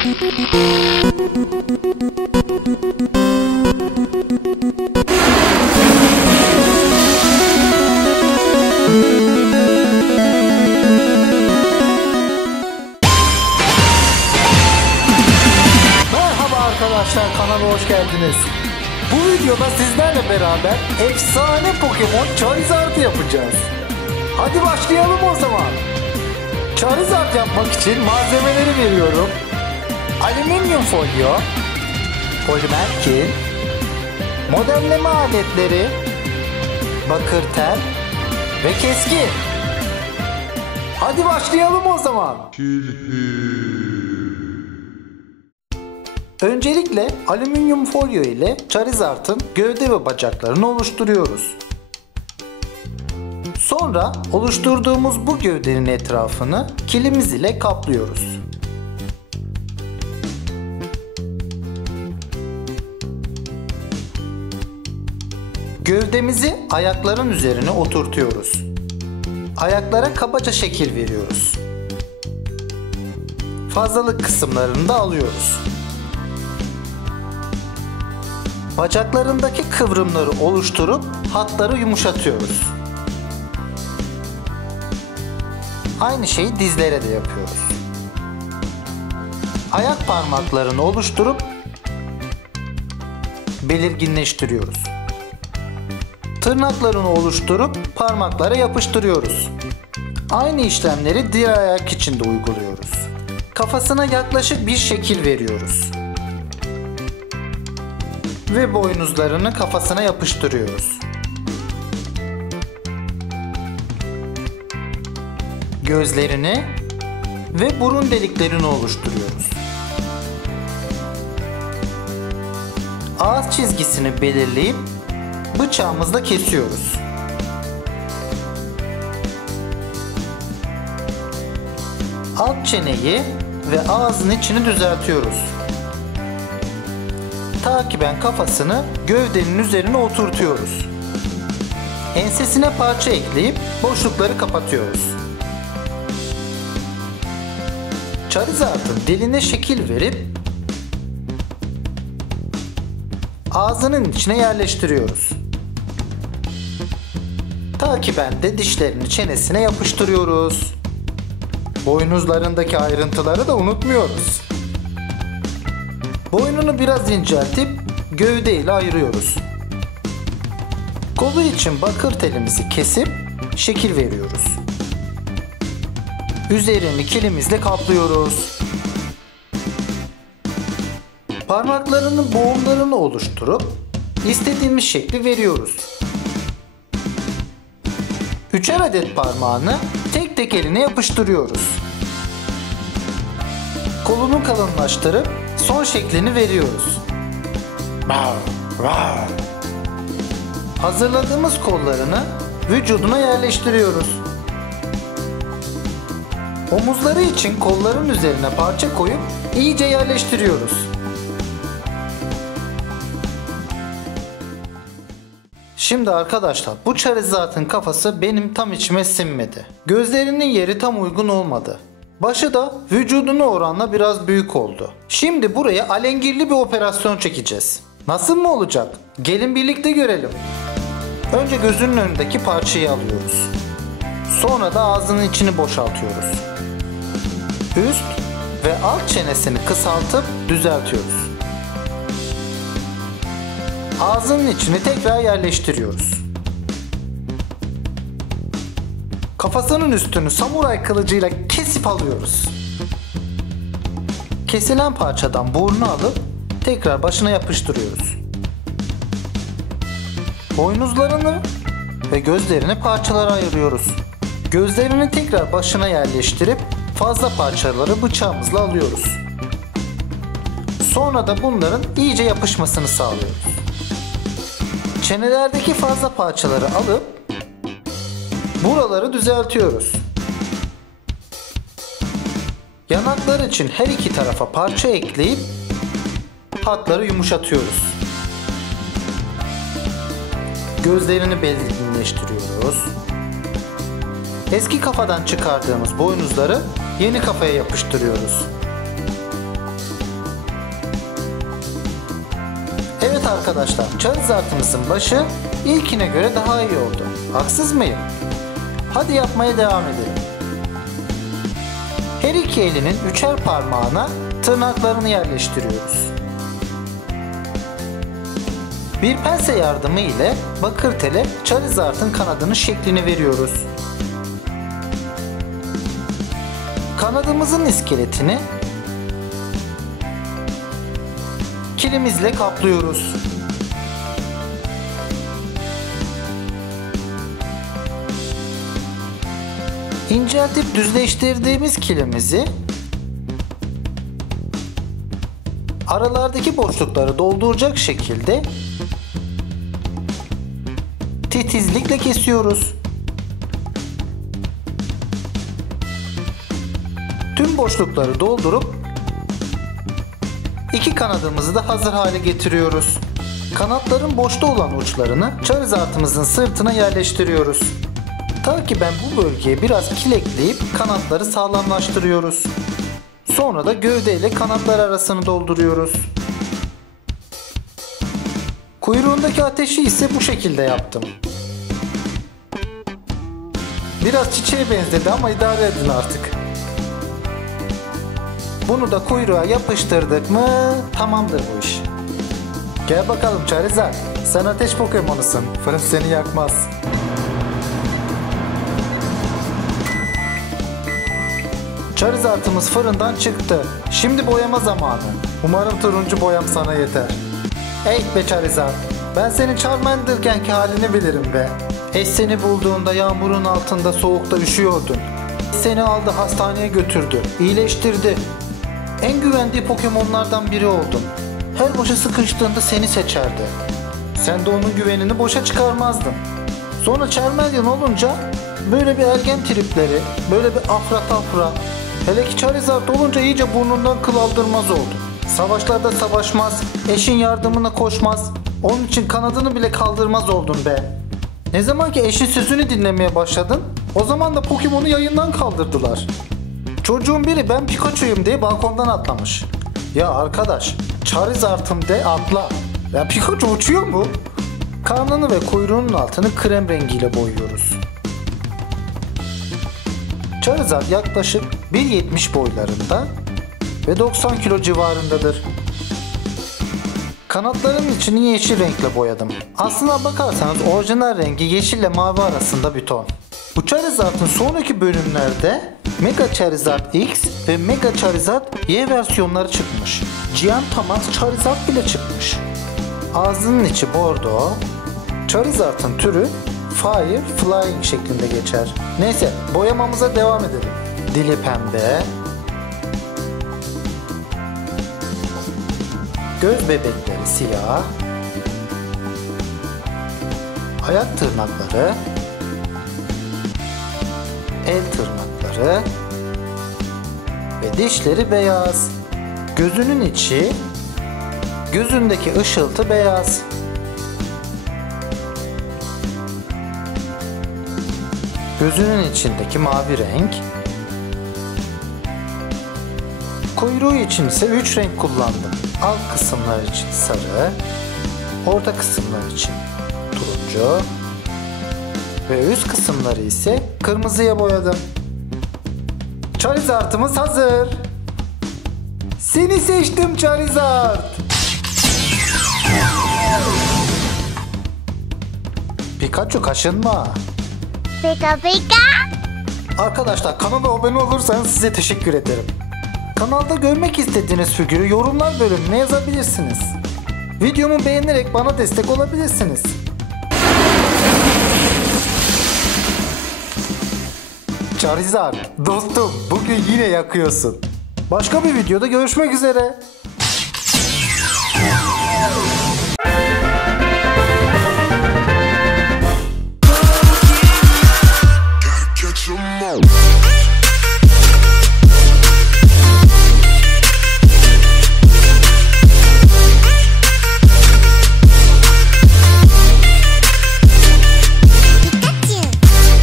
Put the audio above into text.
Arkadaşlar, kanala hoş geldiniz. Bu videoda sizlerle beraber efsane Pokemon Charizard'ı yapacağız. Hadi başlayalım o zaman. Charizard yapmak için malzemeleri veriyorum. Alüminyum folyo, polimer kil, modelleme aletleri, bakır tel ve keskin. Hadi başlayalım o zaman. Öncelikle alüminyum folyo ile Charizard'ın gövde ve bacaklarını oluşturuyoruz. Sonra oluşturduğumuz bu gövdenin etrafını kilimiz ile kaplıyoruz. Gövdemizi ayakların üzerine oturtuyoruz. Ayaklara kabaca şekil veriyoruz. Fazlalık kısımlarını da alıyoruz. Bacaklarındaki kıvrımları oluşturup hatları yumuşatıyoruz. Aynı şeyi dizlere de yapıyoruz. Ayak parmaklarını oluşturup belirginleştiriyoruz. Tırnaklarını oluşturup parmaklara yapıştırıyoruz. Aynı işlemleri diğer ayak için de uyguluyoruz. Kafasına yaklaşık bir şekil veriyoruz. Ve boynuzlarını kafasına yapıştırıyoruz. Gözlerini ve burun deliklerini oluşturuyoruz. Ağız çizgisini belirleyip bıçağımızla kesiyoruz. Alt çeneyi ve ağzın içini düzeltiyoruz. Takiben kafasını gövdenin üzerine oturtuyoruz. Ensesine parça ekleyip boşlukları kapatıyoruz. Charizard'ın diline şekil verip ağzının içine yerleştiriyoruz. Takiben de dişlerini çenesine yapıştırıyoruz. Boynuzlarındaki ayrıntıları da unutmuyoruz. Boynunu biraz inceltip gövde ile ayırıyoruz. Kolu için bakır telimizi kesip şekil veriyoruz. Üzerini kilimizle kaplıyoruz. Parmaklarının boğumlarını oluşturup istediğimiz şekli veriyoruz. 3'er adet parmağını tek tek eline yapıştırıyoruz. Kolunu kalınlaştırıp son şeklini veriyoruz. Hazırladığımız kollarını vücuduna yerleştiriyoruz. Omuzları için kolların üzerine parça koyup iyice yerleştiriyoruz. Şimdi arkadaşlar, bu Charizard'ın kafası benim tam içime sinmedi. Gözlerinin yeri tam uygun olmadı. Başı da vücuduna oranla biraz büyük oldu. Şimdi buraya alengirli bir operasyon çekeceğiz. Nasıl mı olacak? Gelin birlikte görelim. Önce gözünün önündeki parçayı alıyoruz. Sonra da ağzının içini boşaltıyoruz. Üst ve alt çenesini kısaltıp düzeltiyoruz. Ağzının içini tekrar yerleştiriyoruz. Kafasının üstünü samuray kılıcıyla kesip alıyoruz. Kesilen parçadan burnunu alıp tekrar başına yapıştırıyoruz. Boynuzlarını ve gözlerini parçalara ayırıyoruz. Gözlerini tekrar başına yerleştirip fazla parçaları bıçağımızla alıyoruz. Sonra da bunların iyice yapışmasını sağlıyoruz. Çenelerdeki fazla parçaları alıp buraları düzeltiyoruz. Yanaklar için her iki tarafa parça ekleyip hatları yumuşatıyoruz. Gözlerini belirginleştiriyoruz. Eski kafadan çıkardığımız boynuzları yeni kafaya yapıştırıyoruz. arkadaşlar, Charizard'ımızın başı ilkine göre daha iyi oldu. Haksız mıyım? Hadi yapmaya devam edelim. Her iki elinin üçer parmağına tırnaklarını yerleştiriyoruz. Bir pense yardımı ile bakır tele Charizard'ın kanadının şeklini veriyoruz. Kanadımızın iskeletini kilimizle kaplıyoruz. İnceltip düzleştirdiğimiz kilimizi aralardaki boşlukları dolduracak şekilde titizlikle kesiyoruz. Tüm boşlukları doldurup iki kanadımızı da hazır hale getiriyoruz. Kanatların boşta olan uçlarını Charizard'ımızın sırtına yerleştiriyoruz. Ta ki ben bu bölgeye biraz kil ekleyip kanatları sağlamlaştırıyoruz. Sonra da gövde ile kanatlar arasını dolduruyoruz. Kuyruğundaki ateşi ise bu şekilde yaptım. Biraz çiçeğe benzedi ama idare edin artık. Bunu da kuyruğa yapıştırdık mı tamamdır bu iş. Gel bakalım Charizard, sen ateş Pokemon'usun. Fırın seni yakmaz. Charizard'ımız fırından çıktı. Şimdi boyama zamanı. Umarım turuncu boyam sana yeter. Ey be Charizard, ben senin Charmander'kenki halini bilirim be. Eş seni bulduğunda yağmurun altında soğukta üşüyordun. Seni aldı hastaneye götürdü, iyileştirdi. En güvendiği Pokemon'lardan biri oldun. Her boşa sıkıştığında seni seçerdi. Sen de onun güvenini boşa çıkarmazdın. Sonra Charmeleon olunca böyle bir ergen tripleri, böyle bir afra tafra. Hele ki Charizard olunca iyice burnundan kıl aldırmaz oldu. Savaşlarda savaşmaz, eşin yardımına koşmaz. Onun için kanadını bile kaldırmaz oldun be. Ne zaman ki eşin sözünü dinlemeye başladın, o zaman da Pokemon'u yayından kaldırdılar. Çocuğun biri ben Pikachu'yum diye balkondan atlamış. Ya arkadaş, Charizard'ım de atla. Ya Pikachu uçuyor mu? Karnını ve kuyruğunun altını krem rengiyle boyuyoruz. Charizard yaklaşık 1.70 boylarında ve 90 kilo civarındadır. Kanatlarının içini yeşil renkle boyadım. Aslına bakarsanız orijinal rengi yeşille mavi arasında bir ton. Bu Charizard'ın sonraki bölümlerde Mega Charizard X ve Mega Charizard Y versiyonları çıkmış. Giantamax Charizard bile çıkmış. Ağzının içi bordo. Charizard'ın türü Fire Flying şeklinde geçer. Neyse, boyamamıza devam edelim. Dili pembe. Göz bebekleri siyah. Ayak tırnakları. El tırnakları. Ve dişleri beyaz. Gözünün içi, gözündeki ışıltı beyaz. Gözünün içindeki mavi renk. Kuyruğu için ise 3 renk kullandım. Alt kısımlar için sarı, orta kısımlar için turuncu ve üst kısımları ise kırmızıya boyadım. Charizard'ımız hazır. Seni seçtim Charizard. Pikachu kaşınma. Pika pika. Arkadaşlar, kanala abone olursanız size teşekkür ederim. Kanalda görmek istediğiniz figürü yorumlar bölümüne yazabilirsiniz. Videomu beğenerek bana destek olabilirsiniz. Charizard, dostum, bugün yine yakıyorsun. Başka bir videoda görüşmek üzere.